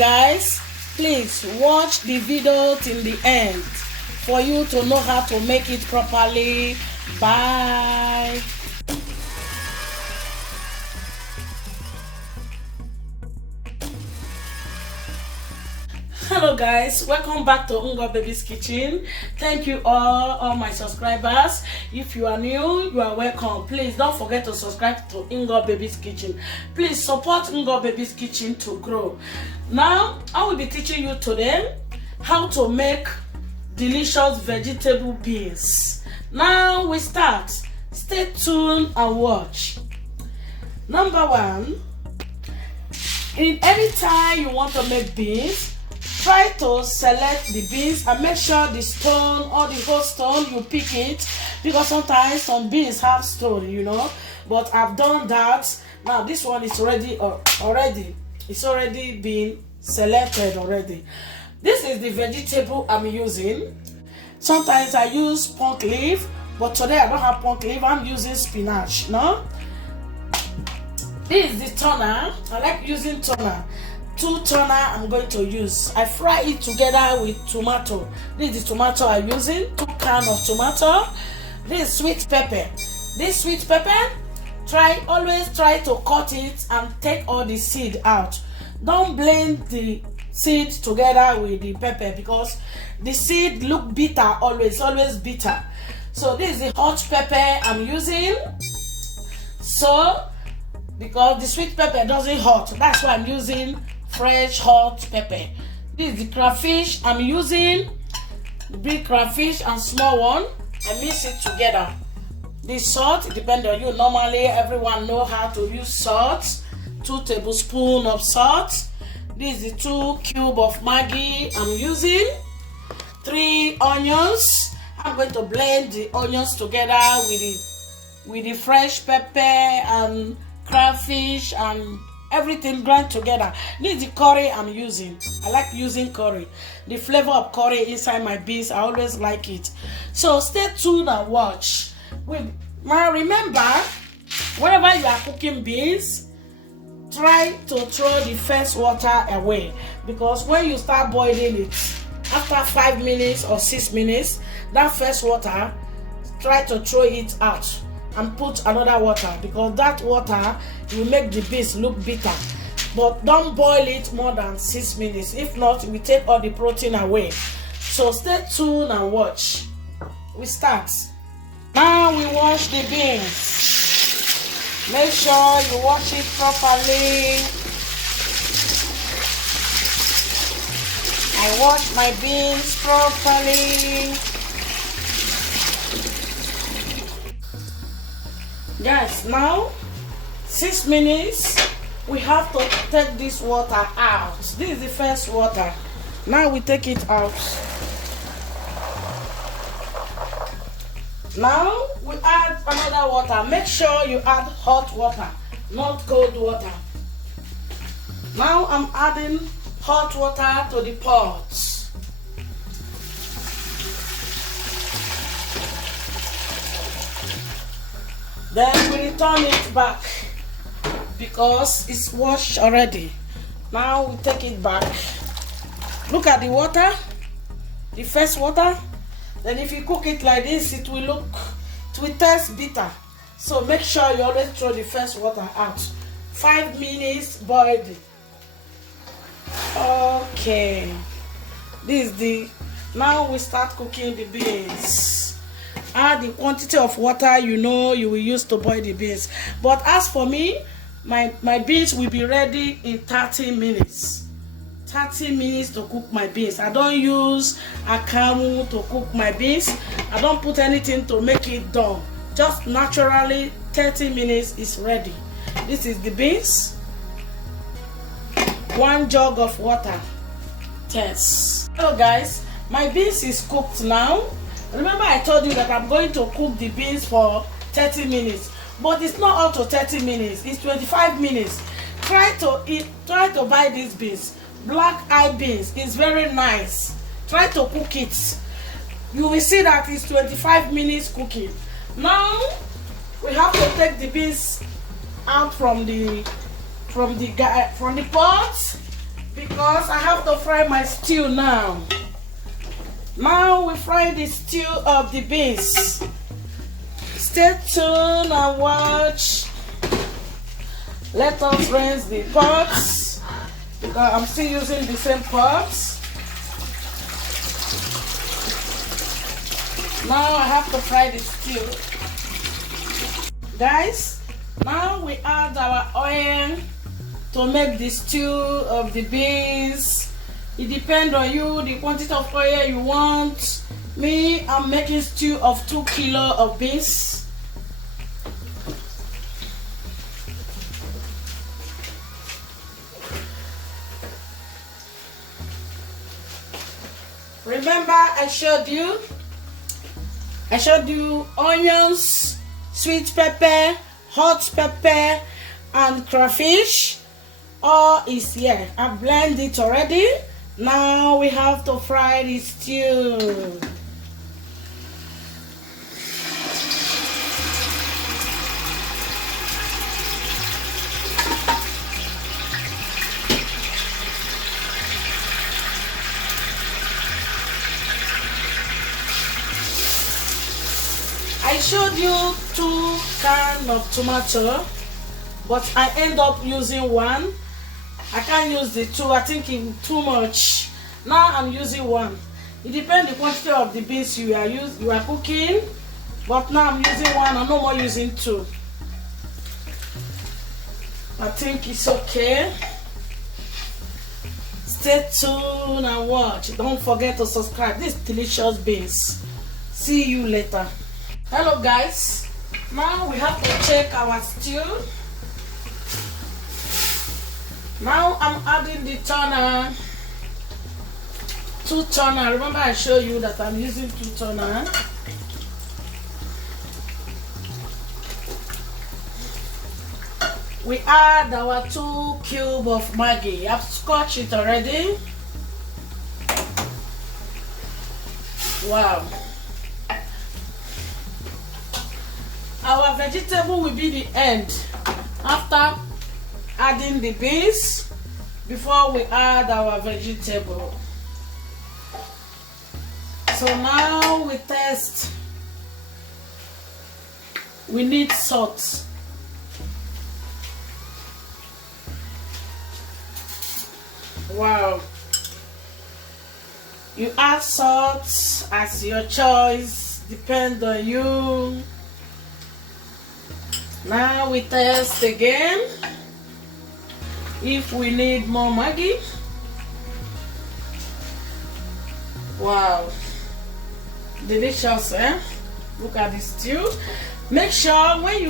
guys, please watch the video till the end for you to know how to make it properly. Bye. Hello guys, welcome back to Ngo Baby's Kitchen. Thank you all my subscribers. If you are new, you are welcome. Please don't forget to subscribe to Ngo Baby's Kitchen. Please support Ngo Baby's Kitchen to grow. Now I will be teaching you today how to make delicious vegetable beans. Now we start. Stay tuned and watch. Number one, in any time you want to make beans, try to select the beans and make sure the stone or the whole stone you pick it, because sometimes some beans have stone, you know. But I've done that. Now this one is already it's already been selected already. This is the vegetable I'm using. Sometimes I use punk leaf, but today I don't have punk leaf. I'm using spinach. No, this is the toner. I like using toner. 2 toner I'm going to use. I fry it together with tomato. This is the tomato I'm using. 2 cans of tomato. This is sweet pepper. This sweet pepper, always try to cut it and take all the seed out. Don't blend the seed together with the pepper because the seed look bitter, always bitter. So this is the hot pepper I'm using. So because the sweet pepper doesn't hot, that's why I'm using fresh hot pepper. This is the crayfish I'm using. The big crayfish and small one, I mix it together. This salt, it depends on you. Normally everyone know how to use salt. 2 tablespoons of salt. This is the 2 cubes of Maggi I'm using. 3 onions. I'm going to blend the onions together with the fresh pepper and crayfish and everything ground together. This is the curry I'm using. I like using curry. The flavor of curry inside my beans, I always like it. So stay tuned and watch. Now remember, whenever you are cooking beans, try to throw the first water away, because when you start boiling it, after 5 minutes or 6 minutes, that first water, try to throw it out and put another water, because that water will make the beans look bitter. But don't boil it more than 6 minutes. If not, we take all the protein away. So stay tuned and watch. We start. Now we wash the beans. Make sure you wash it properly. I wash my beans properly. Guys, now 6 minutes, we have to take this water out. This is the first water. Now we take it out. Now we add another water. Make sure you add hot water, not cold water. Now I'm adding hot water to the pot. Then we return it back because it's washed already. Now we take it back. Look at the water, the first water. Then if you cook it like this, it will taste bitter. So make sure you always throw the first water out. 5 minutes boiled. Okay. Now we start cooking the beans. Add the quantity of water you know you will use to boil the beans. But as for me, my beans will be ready in 30 minutes. 30 minutes to cook my beans. I don't use akamu to cook my beans. I don't put anything to make it done. Just naturally 30 minutes is ready. This is the beans. 1 jug of water. Test. Hello guys, my beans is cooked now. Remember I told you that I'm going to cook the beans for 30 minutes. But it's not up to 30 minutes. It's 25 minutes. Try to buy these beans. Black eye beans is very nice. Try to cook it. You will see that it's 25 minutes cooking. Now we have to take the beans out from the pot, because I have to fry my stew now. Now we fry the stew of the beans. Stay tuned and watch. Let us rinse the pots because I'm still using the same pots. Now I have to fry the stew. Guys, now we add our oil to make the stew of the beans. It depends on you, the quantity of oil you want. Me, I'm making stew of 2 kilos of beans. Remember I showed you onions, sweet pepper, hot pepper, and crayfish. All is here. I blend it already. Now we have to fry the stew. I showed you 2 cans of tomato, but I end up using 1. I can't use the 2, I think it's too much. Now I'm using 1. It depends the quantity of the beans you are cooking, but now I'm using 1. I'm no more using 2. I think it's okay. Stay tuned and watch. Don't forget to subscribe. This delicious beans. See you later. Hello guys. Now we have to check our stew. Now I'm adding the toner. 2 toner. Remember I showed you that I'm using 2 toner. We add our 2 cubes of Maggi. I've scotched it already. Wow. Our vegetable will be the end after adding the beans, before we add our vegetable. So now we test. We need salt. Wow. You add salt as your choice, depend on you. Now we test again if we need more Maggi. Wow, delicious, eh? Look at this stew. Make sure when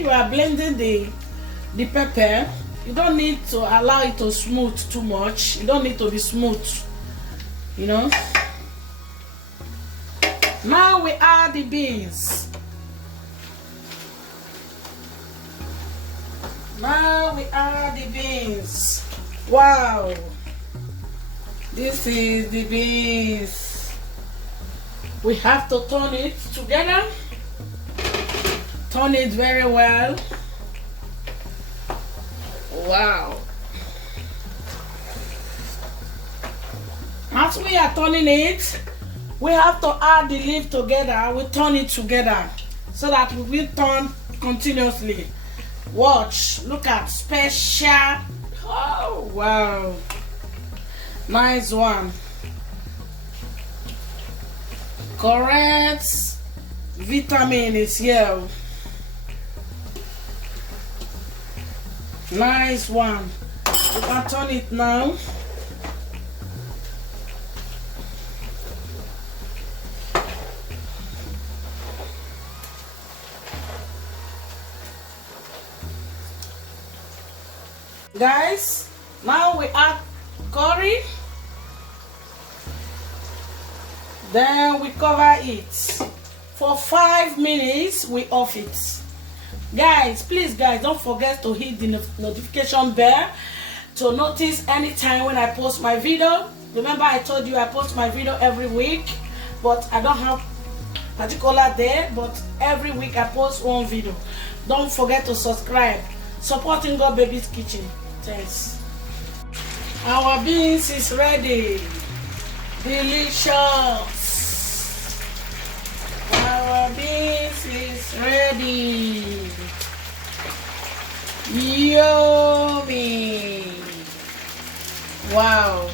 you are blending the pepper, you don't need to allow it to smooth too much. You don't need to be smooth, you know. Now we add the beans. Now we add the beans. Wow, this is the beans. We have to turn it together. Turn it very well. Wow. As we are turning it, we have to add the leaf together. We turn it together so that we will turn continuously. Watch, look at special. Oh wow, nice one. Correct vitamin is here. Nice one. You can turn it now. Guys, now we add curry, then we cover it for 5 minutes. We off it. Guys, please guys, don't forget to hit the notification bell to notice anytime when I post my video. Remember I told you I post my video every week, but I don't have particular day, but every week I post 1 video. Don't forget to subscribe. Supporting God Baby's Kitchen. Thanks. Our beans is ready. Delicious. Our beans is ready. Yummy. Wow.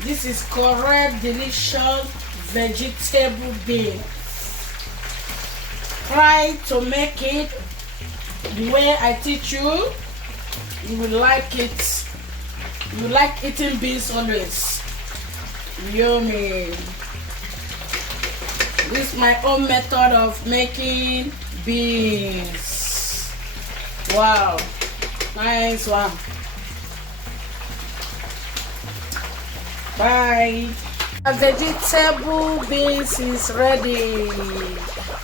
This is correct, delicious vegetable bean. Try to make it the way I teach you. You will like it. You like eating beans always. Yummy. This is my own method of making beans. Wow. Nice one. Bye. The vegetable beans is ready.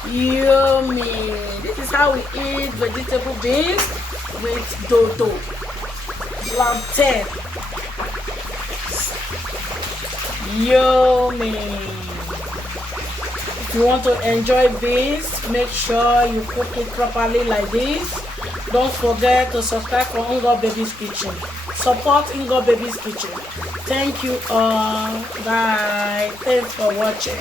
Yummy. This is how we eat vegetable beans with dodo. Plantain. Yummy. If you want to enjoy beans, make sure you cook it properly like this. Don't forget to subscribe for Ngo Baby's Kitchen. Support Ngo Baby's Kitchen. Thank you all. Bye. Thanks for watching.